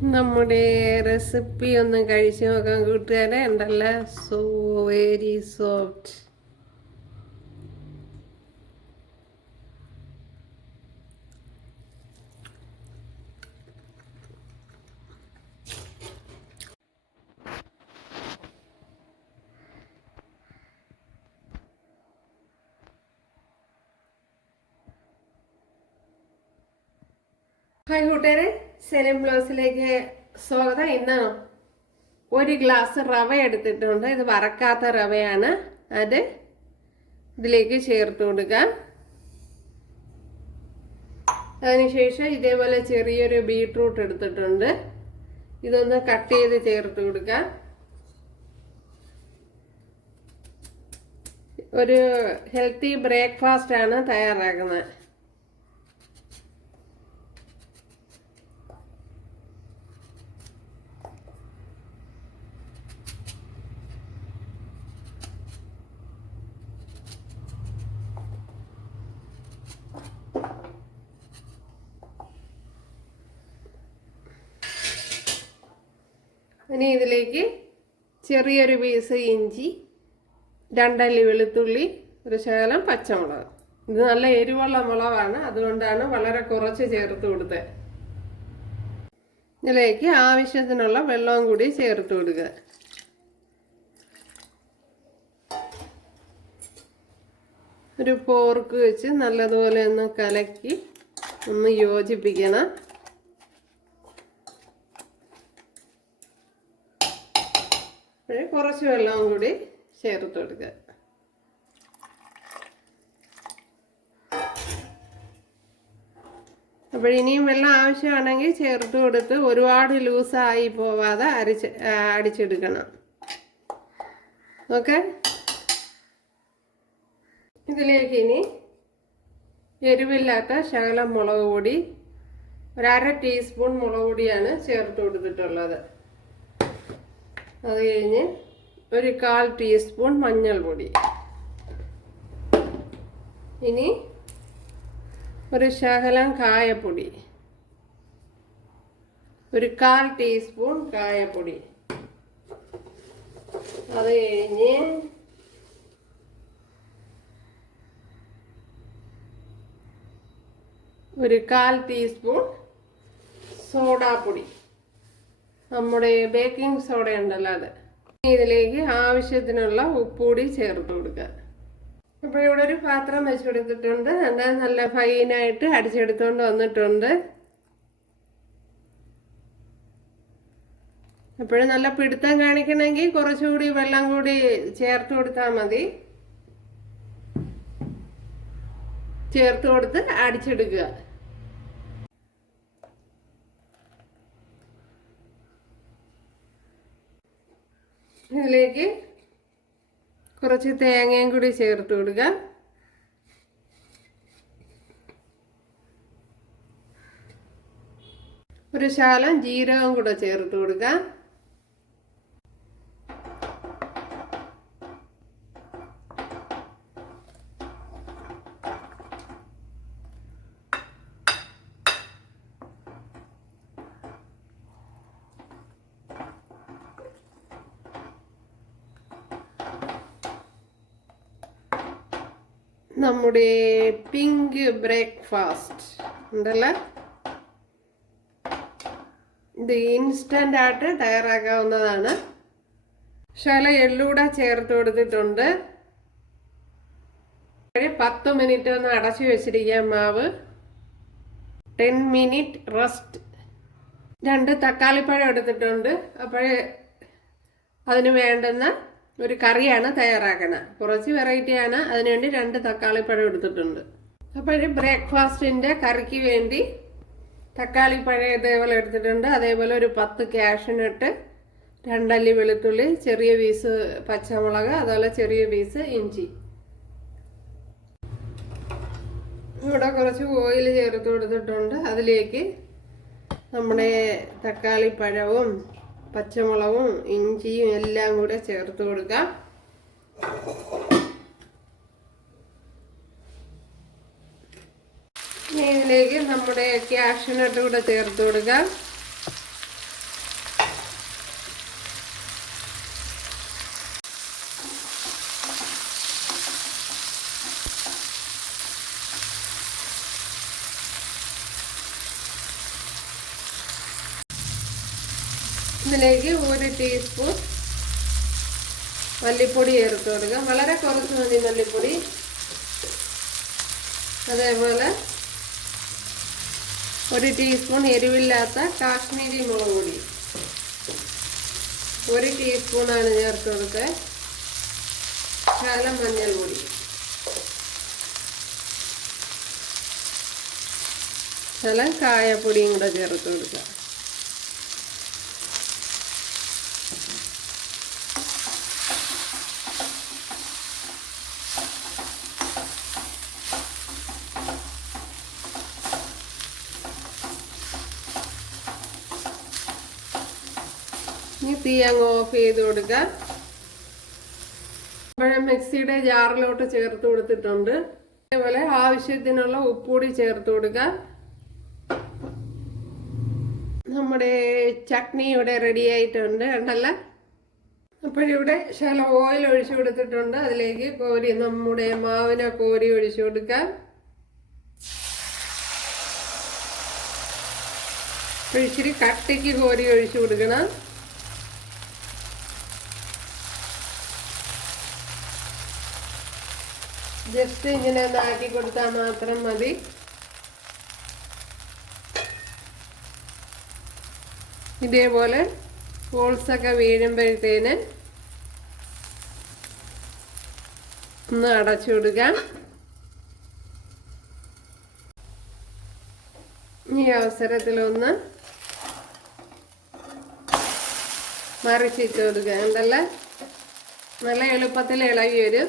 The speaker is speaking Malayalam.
നമ്മുടെ റെസിപ്പി ഒന്ന് കഴിച്ചു നോക്കാൻ കൂട്ടുകാരെ. ഉണ്ടല്ലോ, സോ വെരി സോഫ്റ്റ്. ഹായ് കൂട്ടുകാരെ, സെലിം ബ്ലോസിലേക്ക് സ്വാഗതം. ഇന്ന് ഒരു ഗ്ലാസ് റവ എടുത്തിട്ടുണ്ട്. ഇത് വറക്കാത്ത റവയാണ്. അത് ഇതിലേക്ക് ചേർത്ത് കൊടുക്കാം. അതിനുശേഷം ഇതേപോലെ ചെറിയൊരു ബീട്രൂട്ട് എടുത്തിട്ടുണ്ട്. ഇതൊന്ന് കട്ട് ചെയ്ത് ചേർത്ത് കൊടുക്കാം. ഒരു ഹെൽത്തി ബ്രേക്ക്ഫാസ്റ്റ് ആണ് തയ്യാറാക്കുന്നത്. ഇനി ഇതിലേക്ക് ചെറിയൊരു പീസ് ഇഞ്ചി, 2 അല്ലി വെളുത്തുള്ളി, ഒരു ശകലം പച്ചമുളക്. ഇത് നല്ല എരിവുള്ള മുളകാണ്, അതുകൊണ്ടാണ് വളരെ കുറച്ച് ചേർത്ത് കൊടുത്തത്. ഇതിലേക്ക് ആവശ്യത്തിനുള്ള വെള്ളവും കൂടി ചേർത്ത് കൊടുക്കുക. ഒരു പോർക്ക് വെച്ച് നല്ലതുപോലെ ഒന്ന് കലക്കി ഒന്ന് യോജിപ്പിക്കണം. കുറച്ച് വെള്ളവും കൂടി ചേർത്ത് കൊടുക്കുക. അപ്പോൾ ഇനിയും വെള്ളം ആവശ്യമാണെങ്കിൽ ചേർത്ത് കൊടുത്ത് ഒരുപാട് ലൂസായി പോവാതെ അടിച്ചെടുക്കണം. ഓക്കെ, ഇതിലേക്ക് ഇനി എരിവില്ലാത്ത ശകലം മുളക് പൊടി, 1/2 ടീസ്പൂൺ മുളക് പൊടിയാണ് ചേർത്ത് കൊടുത്തിട്ടുള്ളത്. അത് കഴിഞ്ഞ് ഒരു 1/4 ടീസ്പൂൺ മഞ്ഞൾപ്പൊടി. ഇനി ഒരു ശകലം കായപ്പൊടി, ഒരു 1/4 ടീസ്പൂൺ കായപ്പൊടി. അത് കഴിഞ്ഞ് ഒരു 1/4 ടീസ്പൂൺ സോഡാപ്പൊടി, നമ്മുടെ ബേക്കിംഗ് സോഡ ഉണ്ടല്ലോ അത്. ഇതിലേക്ക് ആവശ്യത്തിനുള്ള ഉപ്പുകൂടി ചേർത്ത് കൊടുക്കുക. അപ്പോൾ ഇവിടെ ഒരു പാത്രം വെച്ച് കൊടുത്തിട്ടുണ്ട്. അത് നല്ല ഫൈനായിട്ട് അടിച്ചെടുത്തുകൊണ്ട് വന്നിട്ടുണ്ട്. അപ്പോഴും നല്ല പിടുത്തം കാണിക്കണമെങ്കിൽ കുറച്ചുകൂടി വെള്ളം കൂടി ചേർത്ത് കൊടുത്താൽ മതി. ചേർത്ത് കൊടുത്ത് അടിച്ചെടുക്കുക. ഇതിലേക്ക് കുറച്ച് തേങ്ങയും കൂടി ചേർത്ത് കൊടുക്കുക. ഒരു ശകലം ജീരകം കൂടെ ചേർത്ത് കൊടുക്കുക. നമ്മുടെ പിങ്ക് ബ്രേക്ക്ഫാസ്റ്റ് ഉണ്ടല്ലോ, ഇത് ഇൻസ്റ്റന്റ് ആയിട്ട് തയ്യാറാക്കാവുന്നതാണ്. ശകലം എള്ളൂടെ ചേർത്ത് കൊടുത്തിട്ടുണ്ട്. 10 മിനിറ്റ് ഒന്ന് അടച്ചു വെച്ചിരിക്കാം മാവ്. 10 മിനിറ്റ് റെസ്റ്റ്. 2 തക്കാളിപ്പഴം എടുത്തിട്ടുണ്ട്. അപ്പോഴേ അതിന് വേണ്ടുന്ന ഒരു കറിയാണ് തയ്യാറാക്കണം. കുറച്ച് വെറൈറ്റിയാണ്, അതിനുവേണ്ടി 2 തക്കാളിപ്പഴം എടുത്തിട്ടുണ്ട്. അപ്പോൾ ബ്രേക്ക്ഫാസ്റ്റിൻ്റെ കറിക്ക് വേണ്ടി തക്കാളിപ്പഴം ഇതേപോലെ എടുത്തിട്ടുണ്ട്. അതേപോലെ ഒരു 10 കാഷ്യൂനട്ട്, 2 അല്ലി വെളുത്തുള്ളി, ചെറിയ പീസ് പച്ചമുളക്, അതുപോലെ ചെറിയ പീസ് ഇഞ്ചി. ഇവിടെ കുറച്ച് ഓയിൽ ചേർത്ത് കൊടുത്തിട്ടുണ്ട്. അതിലേക്ക് നമ്മുടെ തക്കാളിപ്പഴവും പച്ചമുളകും ഇഞ്ചിയും എല്ലാം കൂടെ ചേർത്ത് കൊടുക്കാം. ഇതിലേക്ക് നമ്മുടെ കാഷ്യൂനട്ട് കൂടെ ചേർത്ത് കൊടുക്കാം. ഇതിലേക്ക് 1 ടീസ്പൂൺ മല്ലിപ്പൊടി ചേർത്ത് കൊടുക്കാം. വളരെ കുറച്ച് മതി മല്ലിപ്പൊടി. അതേപോലെ 1 ടീസ്പൂൺ എരിവില്ലാത്ത കാശ്മീരി മുളക് പൊടി 1 ടീസ്പൂണാണ് ചേർത്ത് കൊടുക്കുക. ശകലം മഞ്ഞൾപ്പൊടി, ശകലം കായപ്പൊടിയും കൂടെ ചേർത്ത് കൊടുക്കുക. ഇനി തീ അങ്ങ് ഓഫ് ചെയ്ത് കൊടുക്കുക. അപ്പോഴും മിക്സിയുടെ ജാറിലോട്ട് ചേർത്ത് കൊടുത്തിട്ടുണ്ട്. അതേപോലെ ആവശ്യത്തിനുള്ള ഉപ്പുകൂടി ചേർത്ത് കൊടുക്കുക. നമ്മുടെ ചട്നി ഇവിടെ റെഡി ആയിട്ടുണ്ട് കണ്ടല്ലോ. അപ്പോഴിവിടെ ശകലം ഓയിൽ ഒഴിച്ചു കൊടുത്തിട്ടുണ്ട്. അതിലേക്ക് നമ്മുടെ മാവിനെ കോരി ഒഴിച്ചു കൊടുക്കാം. ഇച്ചിരി കട്ടിക്ക് കോരി ഒഴിച്ചു കൊടുക്കണം. ജസ്റ്റ് ഇങ്ങനെ ഒന്ന് ആക്കി കൊടുത്താൽ മാത്രം മതി. ഇതേപോലെ ഹോൾസൊക്കെ വീഴുമ്പോഴത്തേന് ഒന്ന് അടച്ചു കൊടുക്കാം. ഈ അവസരത്തിലൊന്ന് മറിച്ചിട്ട് കൊടുക്കുക. ഉണ്ടല്ലോ, നല്ല എളുപ്പത്തിൽ ഇളകി വരും.